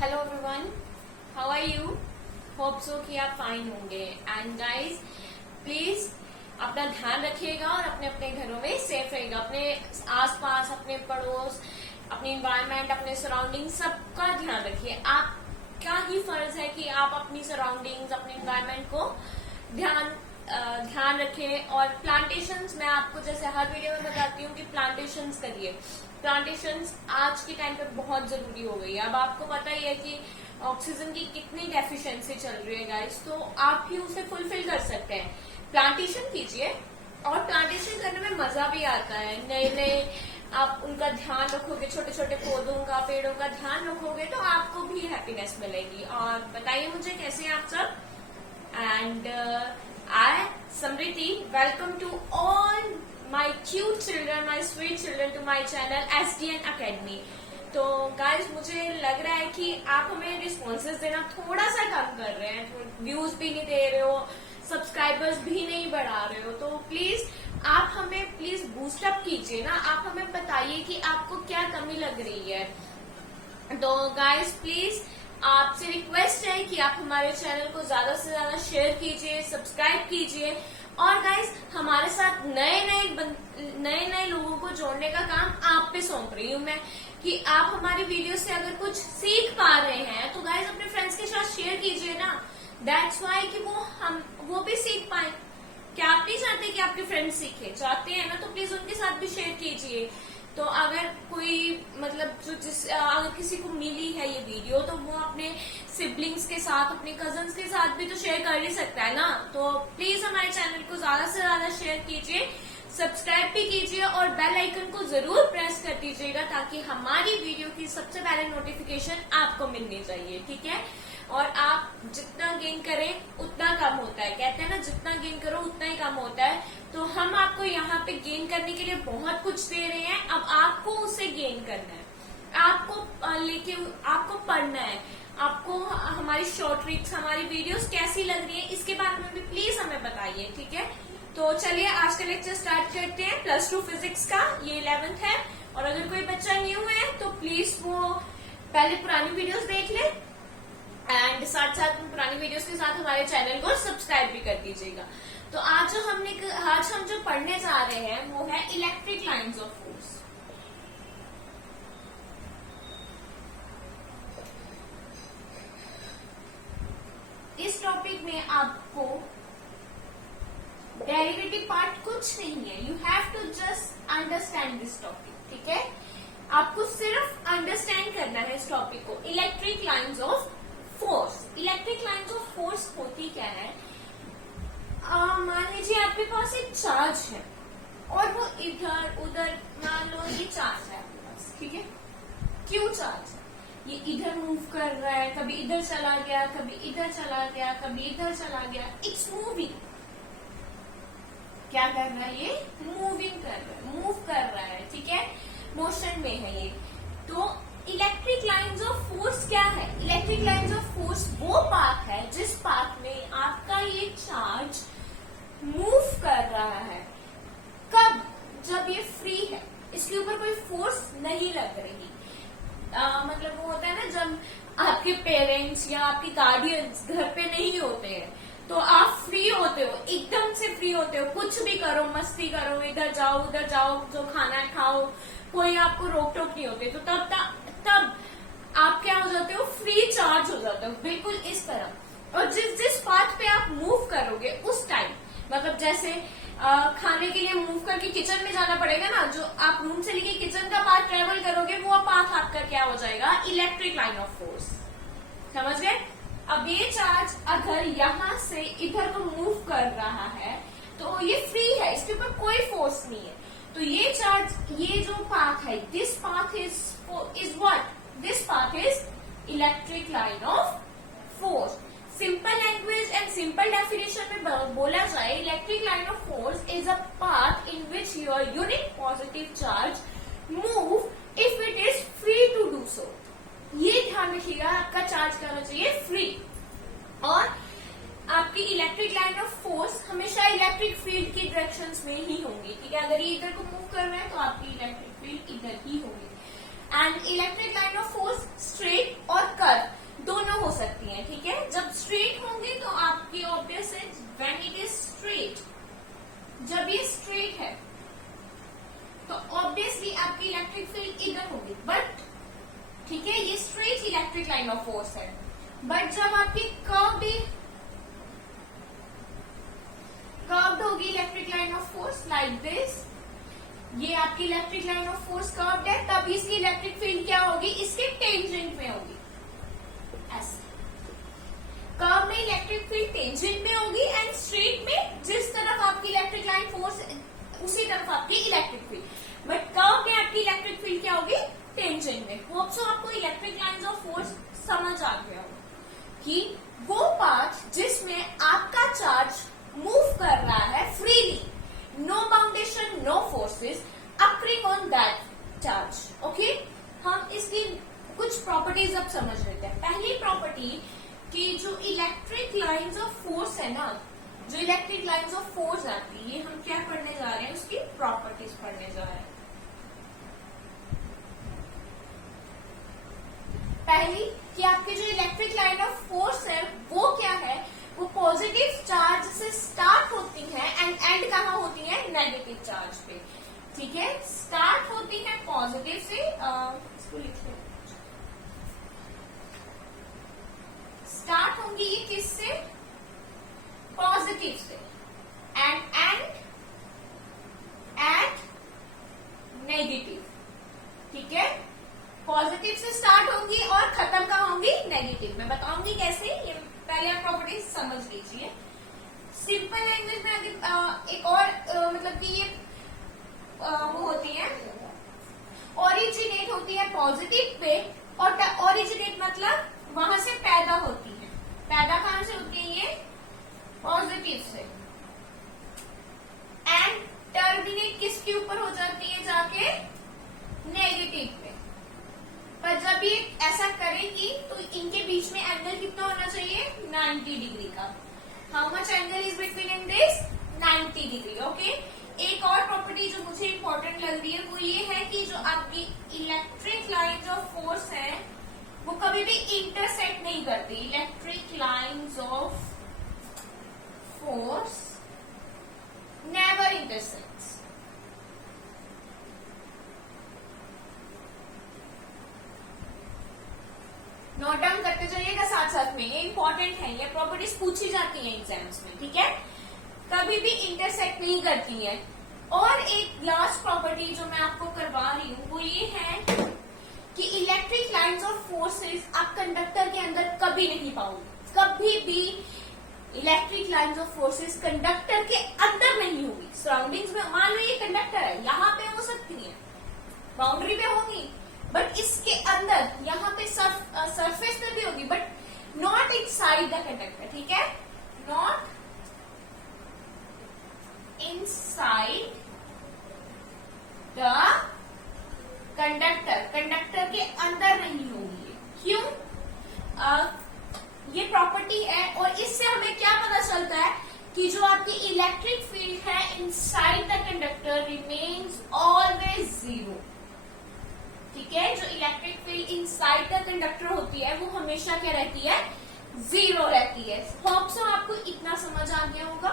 Hello everyone, how are you? Hope so कि आप fine होंगे। एंड गाइस प्लीज अपना ध्यान रखिएगा और अपने अपने घरों में सेफ रहिएगा। अपने आसपास, अपने पड़ोस, अपनी इन्वायरमेंट, अपने सराउंडिंग सबका ध्यान रखिए। आपका ही फर्ज है कि आप अपनी सराउंडिंग्स, अपने इन्वायरमेंट को ध्यान रखें। और प्लांटेशंस, मैं आपको जैसे हर वीडियो में बताती हूँ कि प्लांटेशंस करिए। प्लांटेशंस आज के टाइम पे बहुत जरूरी हो गई है। अब आपको पता ही है कि ऑक्सीजन की कितनी डेफिशिएंसी चल रही है गाइस, तो आप ही उसे फुलफिल कर सकते हैं। प्लांटेशन कीजिए और प्लांटेशन करने में मजा भी आता है। नए नए आप उनका ध्यान रखोगे, छोटे छोटे पौधों का, पेड़ों का ध्यान रखोगे तो आपको भी हैप्पीनेस मिलेगी। और बताइए मुझे कैसे हैं आप सब। And I, Samriti, welcome to all my cute children, my sweet children to my channel SDN Academy. तो guys मुझे लग रहा है कि आप हमें रिस्पॉन्सेज देना थोड़ा सा कम कर रहे हैं, व्यूज भी नहीं दे रहे हो, सब्सक्राइबर्स भी नहीं बढ़ा रहे हो, तो प्लीज आप हमें प्लीज बूस्टअप कीजिए ना। आप हमें बताइए कि आपको क्या कमी लग रही है। तो गाइस प्लीज आपसे रिक्वेस्ट है कि आप हमारे चैनल को ज्यादा से ज्यादा शेयर कीजिए, सब्सक्राइब कीजिए। और गाइस हमारे साथ नए नए लोगों को जोड़ने का काम आप पे सौंप रही हूँ मैं, कि आप हमारी वीडियो से अगर कुछ सीख पा रहे हैं तो गाइस अपने फ्रेंड्स के साथ शेयर कीजिए ना। दैट्स वाई कि वो भी सीख पाए। क्या आप नहीं चाहते कि आपके फ्रेंड्स सीखे? चाहते हैं ना, तो प्लीज उनके साथ भी शेयर कीजिए। तो अगर कोई अगर किसी को मिली है ये वीडियो तो वो अपने सिबलिंग्स के साथ, अपने कजन्स के साथ भी तो शेयर कर ही सकता है ना। तो प्लीज हमारे चैनल को ज्यादा से ज्यादा शेयर कीजिए, सब्सक्राइब भी कीजिए और बेल आइकन को जरूर प्रेस कर दीजिएगा ताकि हमारी वीडियो की सबसे पहले नोटिफिकेशन आपको मिलनी चाहिए, ठीक है। और आप जितना गेन करें उतना कम होता है, कहते हैं ना जितना गेन करो उतना ही कम होता है। तो हम आपको यहाँ पे गेन करने के लिए बहुत कुछ दे रहे हैं, अब आपको उसे गेन करना है, आपको पढ़ना है, आपको हमारी शॉर्ट ट्रिक्स, हमारी वीडियोस कैसी लग रही है इसके बारे में भी प्लीज हमें बताइए, ठीक है। तो चलिए आज का लेक्चर स्टार्ट करते हैं +2 फिजिक्स का। ये 11th है और अगर कोई बच्चा न्यू है तो प्लीज वो पहले पुरानी वीडियोस देख ले एंड साथ साथ पुरानी वीडियोस के साथ हमारे चैनल को सब्सक्राइब भी कर दीजिएगा। तो आज हम जो पढ़ने जा रहे हैं वो है इलेक्ट्रिक लाइंस ऑफ फोर्स। इस टॉपिक में आपको डेरिवेटिव पार्ट कुछ नहीं है, you have to just understand this topic, ठीक है। आपको सिर्फ अंडरस्टैंड करना है इस टॉपिक को। Electric lines of force. Electric lines of force होती क्या है? मान लीजिए आपके पास एक चार्ज है और वो इधर उधर, मान लो ये चार्ज है आपके पास, ठीक है। क्यों चार्ज है? ये इधर मूव कर रहा है, कभी इधर चला गया, कभी इधर चला गया, कभी इधर चला गया। It's moving. क्या कर रहा है? ये मूविंग कर रहा है, मूव कर रहा है, ठीक है, मोशन में है ये। तो इलेक्ट्रिक लाइंस ऑफ फोर्स क्या है? इलेक्ट्रिक लाइंस ऑफ फोर्स वो पाथ है जिस पाथ में आपका ये चार्ज मूव कर रहा है। कब? जब ये फ्री है, इसके ऊपर कोई फोर्स नहीं लग रही। मतलब वो होता है ना जब आपके पेरेंट्स या आपके गार्डियंस घर पे नहीं होते हैं तो आप फ्री होते हो, एकदम से फ्री होते हो, कुछ भी करो, मस्ती करो, इधर जाओ उधर जाओ, जो खाना है खाओ, कोई आपको रोक टोक नहीं होते। तो तब आप क्या हो जाते हो? फ्री चार्ज हो जाते हो, बिल्कुल इस तरह। और जिस पाथ पे आप मूव करोगे उस टाइम, मतलब जैसे खाने के लिए मूव करके किचन में जाना पड़ेगा ना, जो आप रूम से लेके किचन का पाथ ट्रेवल करोगे वो पाथ आपका क्या हो जाएगा? Electric line of force. समझ गए? अब ये चार्ज अगर यहाँ से इधर को मूव कर रहा है तो ये फ्री है, इसके ऊपर कोई फोर्स नहीं है। तो ये चार्ज, ये जो पाथ है, this path is what? This path is electric line of force. Simple language and simple definition में बोला जाए, electric line of force is a path in which your unit positive charge move if it is free to do so. ये ध्यान रखिएगा, आपका charge करना चाहिए free. और आपकी इलेक्ट्रिक लाइन ऑफ फोर्स हमेशा इलेक्ट्रिक फील्ड की डायरेक्शंस में ही होंगी, ठीक है। अगर ये इधर को मूव कर रहा है तो आपकी इलेक्ट्रिक फील्ड इधर ही होगी। And electric line of force straight और कर्व दोनों हो सकती हैं, ठीक है। जब स्ट्रेट होंगी तो आपकी ऑब्वियस है व्हेन इट इज स्ट्रेट, जब ये स्ट्रेट है तो ऑब्वियसली आपकी इलेक्ट्रिक फील्ड इधर होगी, बट ठीक है ये straight electric line of force है। बट जब आपकी कर्व्ड होगी electric line of force like this, ये आपकी electric line of force curved है, तब इसकी इलेक्ट्रिक फील्ड क्या होगी, इसके टेंजेंट में होगी। ऐसे कर्व में इलेक्ट्रिक फील्ड टेंजेंट में होगी एंड स्ट्रेट में जिस तरफ आपकी इलेक्ट्रिक लाइन फोर्स उसी तरफ आपकी इलेक्ट्रिक फील्ड। बट कर्व में आपकी इलेक्ट्रिक फील्ड क्या होगी, टेंजेंट में। होप सो आपको इलेक्ट्रिक लाइंस ऑफ फोर्स समझ आ गया हो कि वो पार्ट जिसमें आपका चार्ज मूव कर रहा है freely, no boundation no forces occurring on that charge. Okay, हम इसकी कुछ प्रॉपर्टीज अब समझ लेते हैं। पहली प्रॉपर्टी कि जो इलेक्ट्रिक लाइंस ऑफ फोर्स है ना, जो इलेक्ट्रिक लाइंस ऑफ फोर्स आती है, हम क्या पढ़ने जा रहे हैं, उसकी प्रॉपर्टीज पढ़ने जा रहे हैं। पहली कि आपकी जो इलेक्ट्रिक लाइन ऑफ फोर्स है वो क्या है, वो पॉजिटिव चार्ज से स्टार्ट होती है एंड एंड कहाँ होती है, नेगेटिव चार्ज पे, ठीक है। स्टार्ट होती है पॉजिटिव से, इसको लिखते हैं, स्टार्ट होंगी ये किससे, पॉजिटिव से, एंड एंड एट नेगेटिव, ठीक है। पॉजिटिव से स्टार्ट होंगी और खत्म कहाँ होंगी, नेगेटिव में। बताऊंगी कैसे, ये पहले आप प्रॉपर्टीज समझ लीजिए। सिंपल लैंग्वेज में अगर एक और मतलब कि ये वो होती है, ओरिजिनेट होती है पॉजिटिव पे, और ओरिजिनेट मतलब वहां से पैदा होती है। पैदा कहां से होती है, ये पॉजिटिव से, एंड टर्मिनेट किसके ऊपर हो जाती है, जाके नेगेटिव पे। पर जब ये ऐसा करेगी तो इनके बीच में एंगल कितना होना चाहिए, 90 डिग्री का। How much angle is between in this, 90 degree. Okay, एक और प्रॉपर्टी जो मुझे इंपॉर्टेंट लग रही है वो ये है कि जो आपकी इलेक्ट्रिक लाइंस ऑफ फोर्स है वो कभी भी इंटरसेक्ट नहीं करती। Electric lines of force never intersects. Note down करते जाइएगा साथ साथ में, ये इंपॉर्टेंट है, ये प्रॉपर्टीज पूछी जाती हैं एग्जाम्स में, ठीक है। कभी भी इंटरसेक्ट नहीं करती है। और एक लास्ट प्रॉपर्टी जो मैं आपको करवा रही हूँ वो ये है कि इलेक्ट्रिक लाइंस ऑफ फोर्सेस आप कंडक्टर के अंदर कभी नहीं पाओगे। कभी भी electric lines of forces conductor के अंदर नहीं होगी। सराउंडिंग्स में मान लो ये कंडक्टर है, यहाँ पे हो सकती है, बाउंड्री पे होगी, बट इसके अंदर यहाँ पे सरफेस पे भी होगी, but not inside the conductor, ठीक है, not inside the conductor, conductor के अंदर नहीं होगी। क्यों? ये प्रॉपर्टी है और इससे हमें क्या पता चलता है कि जो आपकी इलेक्ट्रिक फील्ड है inside the conductor remains always zero, ठीक है। जो electric field inside the conductor होती है वो हमेशा क्या रहती है, जीरो रहती है। होप सो आपको इतना समझ आ गया होगा,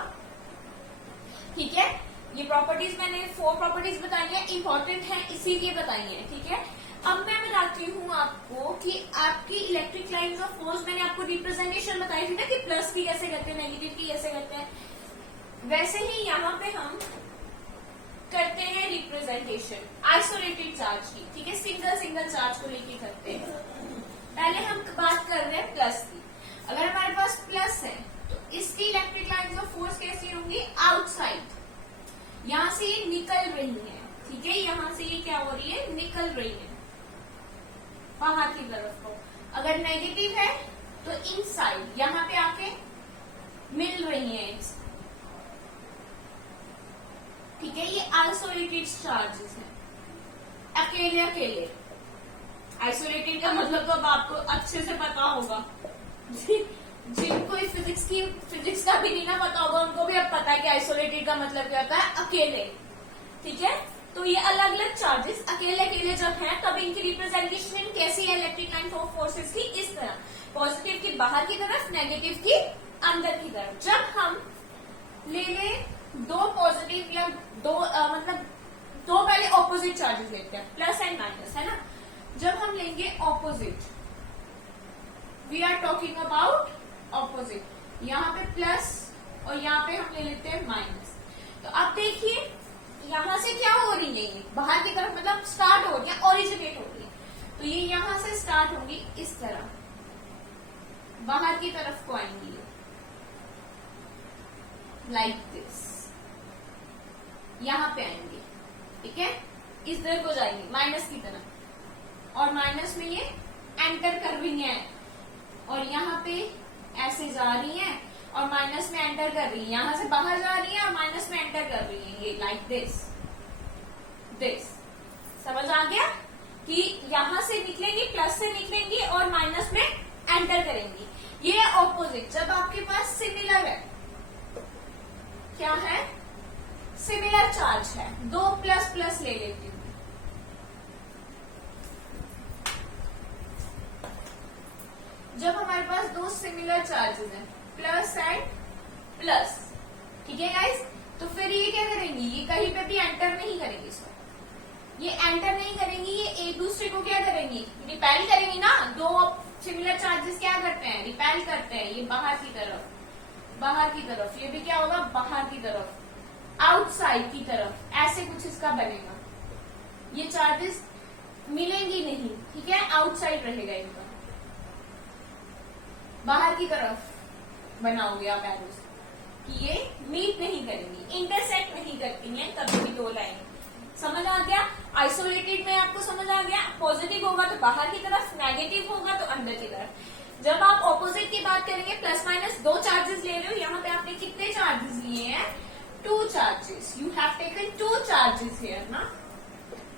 ठीक है। ये प्रॉपर्टीज मैंने 4 प्रॉपर्टीज बताई है, इंपॉर्टेंट है इसीलिए बताई है, ठीक है। अब मैं बताती हूँ आपको कि आपकी इलेक्ट्रिक लाइंस ऑफ फोर्स, मैंने आपको रिप्रेजेंटेशन बताई थी ना कि प्लस की कैसे करते हैं, नेगेटिव की कैसे करते हैं, वैसे ही यहाँ पे हम करते हैं रिप्रेजेंटेशन आइसोलेटेड चार्ज की, ठीक है। सिंगल सिंगल चार्ज को लेके करते हैं। पहले हम बात कर रहे हैं प्लस की। अगर हमारे पास प्लस है तो इसकी इलेक्ट्रिक लाइंस ऑफ फोर्स कैसी होंगी, आउटसाइड, यहां से ये निकल रही है, ठीक है। यहां से ये क्या हो रही है, निकल रही है बाहर की तरफ को। अगर नेगेटिव है तो इनसाइड, यहाँ पे आके मिल रही है, ठीक है। ये आइसोलेटेड चार्जेस है, अकेले अकेले। आइसोलेटेड का मतलब तो अब आपको अच्छे से पता होगा, जिनको फिजिक्स का भी नहीं ना पता होगा उनको भी अब पता है कि आइसोलेटेड का मतलब क्या होता है, अकेले, ठीक है। तो ये अलग अलग चार्जेस अकेले अकेले जब हैं तब इनकी रिप्रेजेंटेशन कैसी है इलेक्ट्रिक लाइन ऑफ फोर्सेस की, इस तरह पॉजिटिव की बाहर की तरफ, नेगेटिव की अंदर की तरफ। जब हम ले दो पॉजिटिव या दो मतलब दो पहले ऑपोजिट चार्जेस लेते हैं, प्लस एंड माइनस, है ना। जब हम लेंगे opposite, we are talking about opposite, यहाँ पे प्लस और यहाँ पे हम ले लेते हैं माइनस। तो अब देखिए यहां से क्या हो रही है, ये बाहर की तरफ मतलब स्टार्ट हो रही है, ओरिजिनेट हो रही है। तो ये यहां से स्टार्ट होगी, इस तरह बाहर की तरफ को आएंगी, लाइक दिस, यहां पे आएंगे, ठीक है। इस तरह को जाएंगी माइनस की तरफ, और माइनस में ये एंटर कर रही है, और यहाँ पे ऐसे जा रही है और माइनस में एंटर कर रही है, यहां से बाहर जा रही है और माइनस में एंटर कर रही है, ये लाइक दिस। समझ आ गया कि यहां से निकलेंगी, प्लस से निकलेंगी और माइनस में एंटर करेंगी। ये ऑपोजिट। जब आपके पास सिमिलर है, क्या है, सिमिलर चार्ज है, दो प्लस प्लस ले लेती हूँ, जब हमारे पास दो सिमिलर चार्जेस हैं, प्लस एंड प्लस, ठीक है गाइस, तो फिर ये क्या करेंगी, ये कहीं पे भी एंटर नहीं करेंगी, इसको ये एंटर नहीं करेंगी, ये एक दूसरे को क्या करेंगी, रिपेल करेंगी ना। दो सिमिलर चार्जेस क्या करते हैं, रिपेल करते हैं, ये बाहर की तरफ, बाहर की तरफ, ये भी क्या होगा, बाहर की तरफ, आउटसाइड की तरफ, ऐसे कुछ इसका बनेगा। ये चार्जेस मिलेंगी नहीं, ठीक है, आउटसाइड रहेगा इनका, बाहर की तरफ बनाओगे आप एरोस कि ये मीट नहीं करेंगी, इंटरसेक्ट नहीं करती हैं कभी भी दो लाइन। समझ आ गया। आइसोलेटेड में आपको समझ आ गया, पॉजिटिव होगा तो बाहर की तरफ, नेगेटिव होगा तो अंदर की तरफ। जब आप ऑपोजिट की बात करेंगे, प्लस माइनस दो चार्जेस ले रहे हो, यहाँ पे आपने कितने चार्जेस लिए हैं, two charges, you have taken two charges here ना,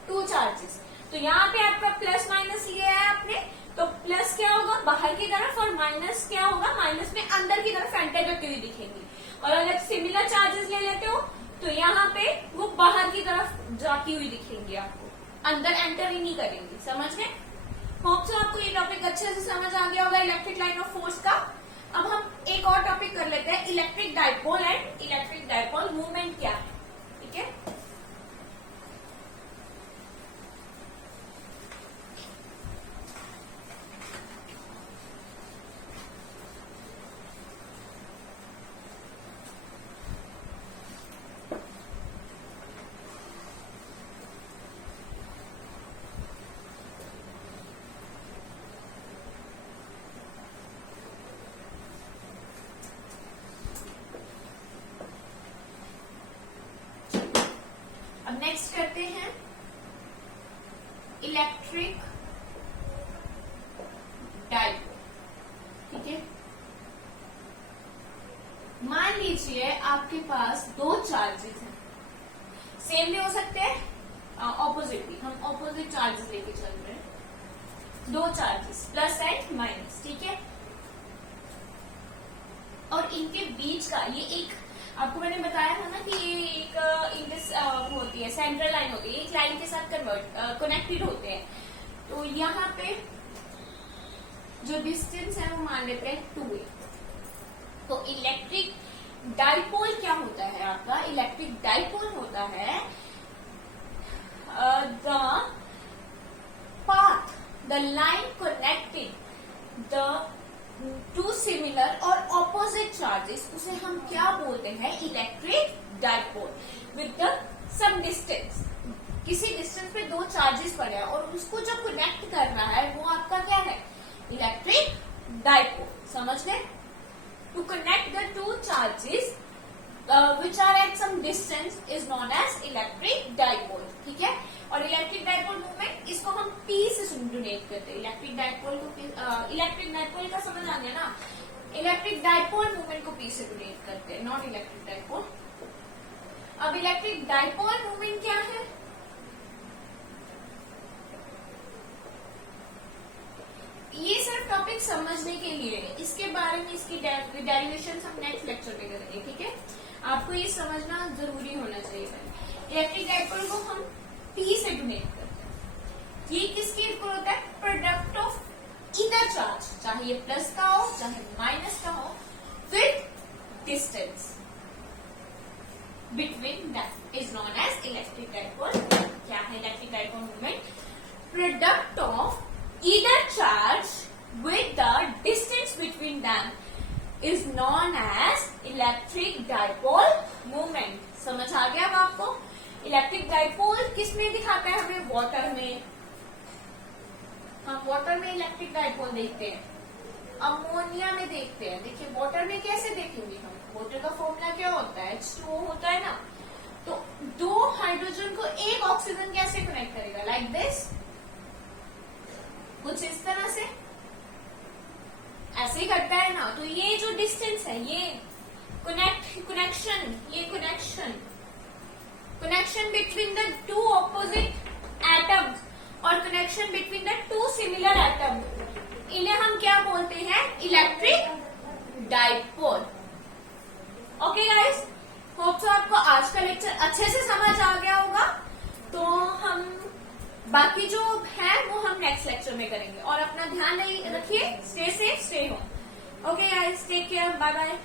टू चार्जेस। तो यहाँ पे आपका प्लस माइनस लिया है आपने, तो प्लस क्या होगा बाहर की तरफ और माइनस क्या होगा, माइनस में अंदर की तरफ एंटर करती हुई दिखेंगी। और अगर सिमिलर चार्जेस ले लेते हो तो यहाँ पे वो बाहर की तरफ जाती हुई दिखेंगी, आपको अंदर एंटर ही नहीं करेंगी। समझ गए। होप सो आपको ये टॉपिक अच्छे से समझ आ गया होगा इलेक्ट्रिक लाइन ऑफ फोर्स का। अब हम एक और टॉपिक कर लेते हैं, electric dipole and electric dipole movement क्या है, ठीक है। अब नेक्स्ट करते हैं इलेक्ट्रिक डाइपोल, ठीक है। मान लीजिए आपके पास दो चार्जेस हैं, सेम भी हो सकते हैं ऑपोजिट भी, हम ऑपोजिट चार्जेस लेके चल रहे हैं, दो चार्जेस प्लस एंड माइनस, ठीक है। और इनके बीच का ये एक, आपको मैंने बताया था ना कि ये एक होती है, सेंट्रल लाइन होती है, एक लाइन के साथ कनेक्टेड होते हैं। तो यहाँ पे जो डिस्टेंस है वो मान लेते हैं 2a। तो इलेक्ट्रिक डाइपोल क्या होता है आपका, इलेक्ट्रिक डाइपोल होता है the path, the line connecting the two similar और ऑपोजिट चार्जेस, उसे हम क्या बोलते हैं, electric dipole with the some distance. किसी डिस्टेंस पे दो चार्जेस पड़े हैं और उसको जो कनेक्ट करना है वो आपका क्या है, इलेक्ट्रिक डाइपोल। समझ गए। To connect the two charges which are at some distance is known as electric dipole, ठीक है। और इलेक्ट्रिक डाइपोल मूवमेंट, इसको हम पी से डोनेट करते हैं। इलेक्ट्रिक डाइपोल को, इलेक्ट्रिक डाइपोल का समझ आ गया ना, इलेक्ट्रिक डाइपोल मूवमेंट को पी से डोनेट करते हैं, नॉट इलेक्ट्रिक डाइपोल। अब इलेक्ट्रिक डाइपोल मूवमेंट क्या है, ये सिर्फ टॉपिक समझने के लिए है, इसके बारे में इसकी डेरिवेशन हम नेक्स्ट लेक्चर में करेंगे, ठीक है। आपको ये समझना जरूरी होना चाहिए। इलेक्ट्रिक डाइपोल को हम चाहे ये प्लस का हो चाहे माइनस का हो, with distance between that is known as electric dipole. क्या है electric dipole movement? Product of either charge with the distance between them is known as electric dipole movement. समझ आ गया अब आपको? इलेक्ट्रिक डाइपोल किस में दिखाता है हमें? वाटर में। हम वाटर में इलेक्ट्रिक डाइपोल देखते हैं, अमोनिया में देखते हैं। देखिए वाटर में कैसे देखेंगे हम? वाटर का फॉर्मूला क्या होता है? H2O होता है ना। तो दो हाइड्रोजन को एक ऑक्सीजन कैसे कनेक्ट करेगा? लाइक दिस, कुछ इस तरह से ऐसे ही करता है ना। तो ये जो डिस्टेंस है, ये connection between the two opposite atoms और connection between the two similar atom, इन्हें हम क्या बोलते हैं? Electric dipole. Okay guys, hope so आपको आज का लेक्चर अच्छे से समझ आ गया होगा। तो हम बाकी जो है वो हम नेक्स्ट लेक्चर में करेंगे। और अपना ध्यान रखिए, stay safe, stay home. Okay guys, take care, bye bye.